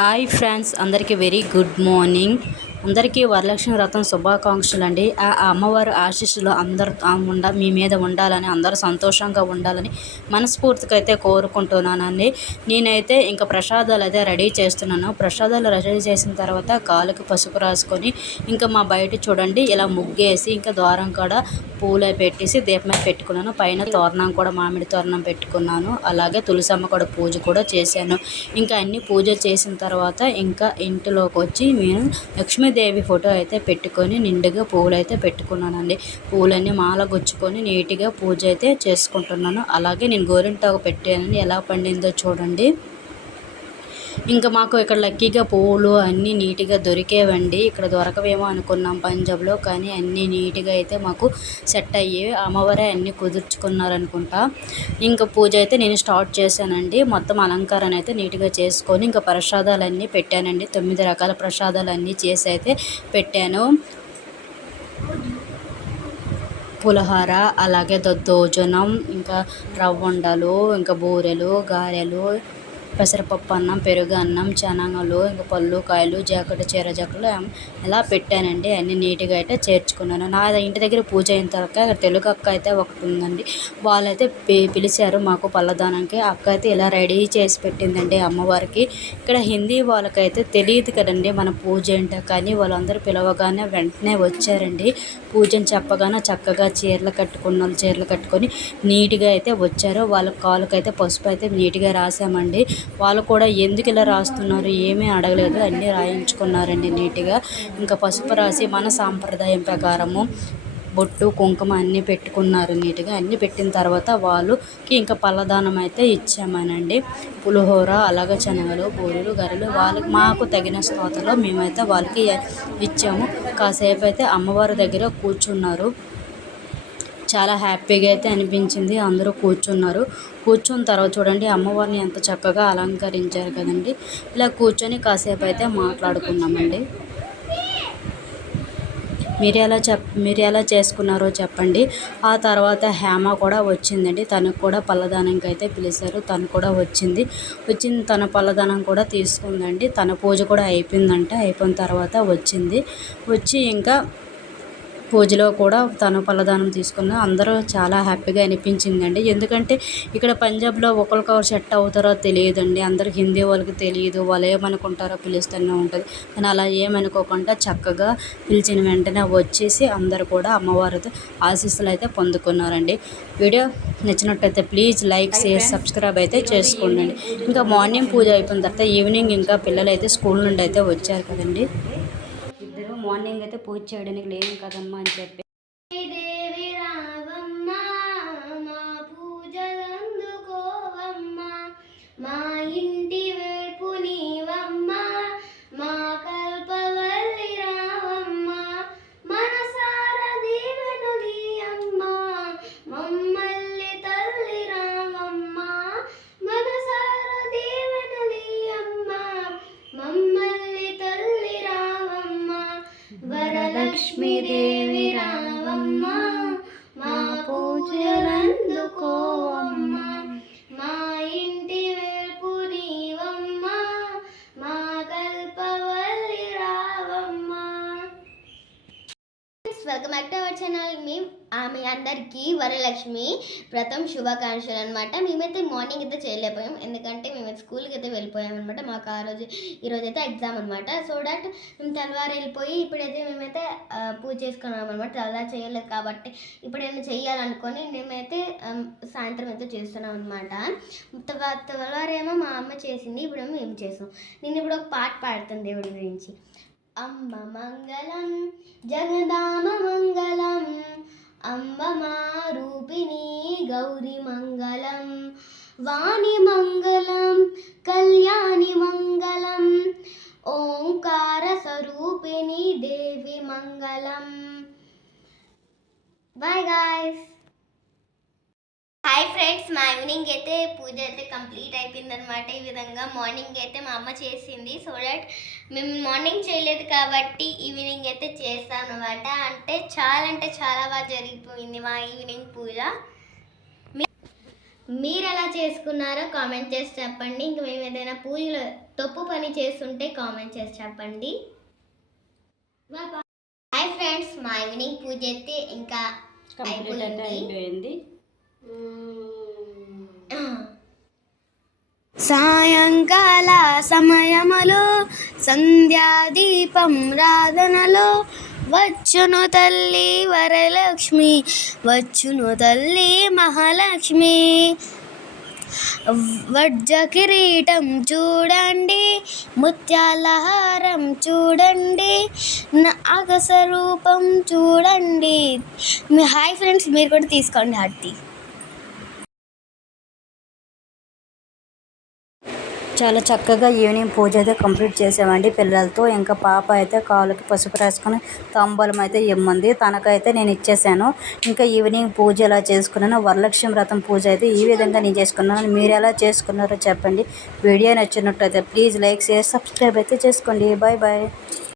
Hi friends, అందరికీ very good morning. అందరికీ వరలక్ష్మి వ్రతం శుభాకాంక్షలు అండి. ఆ అమ్మవారి ఆశీస్సులు అందరు మీ మీద ఉండాలని, అందరూ సంతోషంగా ఉండాలని మనస్ఫూర్తిగా అయితే కోరుకుంటున్నానండి. నేనైతే ఇంకా ప్రసాదాలు అయితే రెడీ చేస్తున్నాను. ప్రసాదాలు రెడీ చేసిన తర్వాత కాళ్ళకి పసుపు రాసుకొని ఇంకా మా బయట చూడండి ఇలా ముగ్గేసి ఇంకా ద్వారం కాడ పూలు పెట్టేసి దీపమే పెట్టుకున్నాను. పైన తోరణం కూడా మామిడి తోరణం పెట్టుకున్నాను. అలాగే తులసమ్మ కూడా పూజ కూడా చేశాను. ఇంకా అన్ని పూజ చేసిన తర్వాత ఇంకా ఇంటిలోకి వచ్చి నేను లక్ష్మీదేవి ఫోటో అయితే పెట్టుకొని నిండుగా పూలు అయితే పెట్టుకున్నానండి. పూలన్నీ మాల గుచ్చుకొని నీట్గా పూజ అయితే చేసుకుంటున్నాను. అలాగే నేను గోరింటాకు పెట్టానండి. ఎలా పండిందో చూడండి. ఇంకా మాకు ఇక్కడ లక్కీగా పువ్వులు అన్నీ నీట్గా దొరికేవండి. ఇక్కడ దొరకవేమో అనుకున్నాం పంజాబ్లో, కానీ అన్నీ నీట్గా అయితే మాకు సెట్ అయ్యేవి. అమ్మవారే అన్నీ కుదుర్చుకున్నారనుకుంటా. ఇంకా పూజ అయితే నేను స్టార్ట్ చేశానండి. మొత్తం అలంకారం అయితే నీట్గా చేసుకొని ఇంకా ప్రసాదాలన్నీ పెట్టానండి. 9 రకాల ప్రసాదాలన్నీ చేసి అయితే పెట్టాను. పులిహోర, అలాగే దద్దోజనం, ఇంకా రవ్వండలు, ఇంకా బూరెలు, గారెలు, పెసరపప్పు అన్నం, పెరుగు అన్నం, శనగలు, ఇంకా పళ్ళు కాయలు, జాకెట్ చీర జక్కలు ఇలా పెట్టానండి. అన్నీ నీట్గా అయితే చేర్చుకున్నాను. నా ఇంటి దగ్గర పూజ అయిన తర్వాత తెలుగు అక్క అయితే ఒకటి ఉందండి. వాళ్ళైతే పిలిచారు మాకు పల్లదానానికి. అక్క అయితే ఇలా రెడీ చేసి పెట్టిందండి అమ్మవారికి. ఇక్కడ హిందీ వాళ్ళకైతే తెలియదు కదండి మన పూజ ఏంటో, కానీ వాళ్ళందరూ పిలవగానే వెంటనే వచ్చారండి. పూజను చెప్పగానే చక్కగా చీరలు కట్టుకొని నీట్గా అయితే వచ్చారు. వాళ్ళ కాళ్ళకైతే పసుపు అయితే నీట్గా రాసామండి. వాళ్ళు కూడా ఎందుకు ఇలా రాస్తున్నారు ఏమీ అడగలేదు, అన్నీ రాయించుకున్నారండి నీట్గా. ఇంకా పసుపు రాసి మన సాంప్రదాయం ప్రకారము బొట్టు కుంకుమ అన్నీ పెట్టుకున్నారు నీట్గా. అన్నీ పెట్టిన తర్వాత వాళ్ళకి ఇంకా పల్లదానం అయితే ఇచ్చామనండి. పులిహోర, అలాగే శనగలు, బూరెలు, గరెలు వాళ్ళకి మాకు తగిన స్తోతలో మేమైతే వాళ్ళకి ఇచ్చాము. కాసేపు అయితే అమ్మవారి దగ్గర కూర్చున్నారు. చాలా హ్యాపీగా అయితే అనిపించింది. అందరూ కూర్చున్న తర్వాత చూడండి అమ్మవారిని ఎంత చక్కగా అలంకరించారు కదండి. ఇలా కూర్చొని కాసేపు అయితే మాట్లాడుకున్నామండి. మీరు ఎలా చేసుకున్నారో చెప్పండి. ఆ తర్వాత హేమ కూడా వచ్చిందండి. తనకు కూడా పల్లదానంకి అయితే పిలిచారు. తను కూడా వచ్చింది. తన పల్లదానం కూడా తీసుకుందండి. తన పూజ కూడా అయిపోయిందంట. అయిపోయిన తర్వాత వచ్చి ఇంకా పూజలో కూడా తను పల్లదానం తీసుకున్న అందరూ చాలా హ్యాపీగా అనిపించిందండి. ఎందుకంటే ఇక్కడ పంజాబ్లో ఒకరికొకరు సెట్ అవుతారో తెలియదండి. అందరూ హిందీ వాళ్ళకి తెలియదు, వాళ్ళు ఏమనుకుంటారో పిలుస్తూనే ఉంటుంది. కానీ అలా ఏమనుకోకుండా చక్కగా పిలిచిన వెంటనే వచ్చేసి అందరూ కూడా అమ్మవారితో ఆశీస్సులు అయితే పొందుకున్నారండి. వీడియో నచ్చినట్టయితే ప్లీజ్ లైక్, షేర్, సబ్స్క్రైబ్ అయితే చేసుకోండి. ఇంకా మార్నింగ్ పూజ అయిపోయిన తర్వాత ఈవినింగ్ ఇంకా పిల్లలు అయితే స్కూల్ నుండి అయితే వచ్చారు కదండి. మార్నింగ్ అయితే పూజ చేయడానికి లేను కదమ్మా అని చెప్పి మా ఇంటి వేల్పు నీవమ్మ, మా కల్పవల్లి రావమ్మ, మనసార దీవెను నీయమ్మ, మమ్మల్ని తల్లి రావమ్మ, మనసార దీవెను నీయమ్మ, మమ్మల్ని తల్లి రావమ్మ, వరలక్ష్మి దేవి రావమ్మ, మా పూజలందుకోవమ్మ, మా ఇంటి వేల్పు నీవమ్మ, మా కల్పవల్లి రావమ్మ. Welcome back to our channel. మీ అందరికీ వరలక్ష్మి వ్రతం శుభాకాంక్షలు అనమాట. మేమైతే మార్నింగ్ అయితే చేయలేకపోయాం, ఎందుకంటే మేము స్కూల్కి అయితే వెళ్ళిపోయాం అనమాట. మాకు ఈరోజు అయితే ఎగ్జామ్ అనమాట. సో దట్ మేము తెల్లవారు వెళ్ళిపోయి ఇప్పుడైతే మేమైతే పూజ చేసుకున్నాం అనమాట. అలా చేయలేదు కాబట్టి ఇప్పుడు ఏమైనా చేయాలనుకొని మేమైతే సాయంత్రం అయితే చేస్తున్నాం అనమాట. తెల్లవారేమో మా అమ్మ చేసింది, ఇప్పుడేమో మేము చేసాం. నేను ఇప్పుడు ఒక పాట పాడుతాను దేవుడి గురించి. అమ్మ మంగళం జగదామ మంగళం, అంబ మా రూపిణి గౌరీ మంగళం, వాణి మంగళం కళ్యాణి మంగళం, ఓంకార స్వరూపిణి దేవి మంగళం. Bye guys. హాయ్ ఫ్రెండ్స్, మా ఈవినింగ్ అయితే పూజ అయితే కంప్లీట్ అయిపోయిందనమాట. ఈ విధంగా మార్నింగ్ అయితే మా అమ్మ చేసింది. సో దట్ మేము మార్నింగ్ చేయలేదు కాబట్టి ఈవినింగ్ అయితే చేస్తాం అనమాట. అంటే చాలా బాగా జరిగిపోయింది మా ఈవినింగ్ పూజ. మీరు ఎలా చేసుకున్నారో కామెంట్ చేసి చెప్పండి. ఇంక మేము ఏదైనా పూజలో తప్పు పని చేస్తుంటే కామెంట్ చేసి చెప్పండి. హాయ్ ఫ్రెండ్స్, మా ఈవినింగ్ పూజ అయితే ఇంకా అయిపోయింది. సాయంకాల సమయములో సంధ్యాదీపం రాధనలో వచ్చును తల్లి వరలక్ష్మి, వచ్చును తల్లి మహాలక్ష్మి. వజ్ర కిరీటం చూడండి, ముత్యాల హారం చూడండి, నాగస్వరూపం చూడండి. హాయ్ ఫ్రెండ్స్, మీరు కూడా తీసుకోండి హారతి. చాలా చక్కగా ఈవినింగ్ పూజ అయితే కంప్లీట్ చేసామండి పిల్లలతో. ఇంకా పాప అయితే కాళ్ళకి పసుపు రాసుకొని తాంబూలం అయితే ఇమ్మంది, తనకైతే నేను ఇచ్చేసాను. ఇంకా ఈవినింగ్ పూజ ఎలా చేసుకున్నాను, వరలక్ష్మి వ్రతం పూజ అయితే ఈ విధంగా నేను చేసుకున్నాను. మీరు ఎలా చేసుకున్నారో చెప్పండి. వీడియో నచ్చినట్లయితే ప్లీజ్ లైక్ షేర్ సబ్స్క్రైబ్ అయితే చేసుకోండి. Bye bye.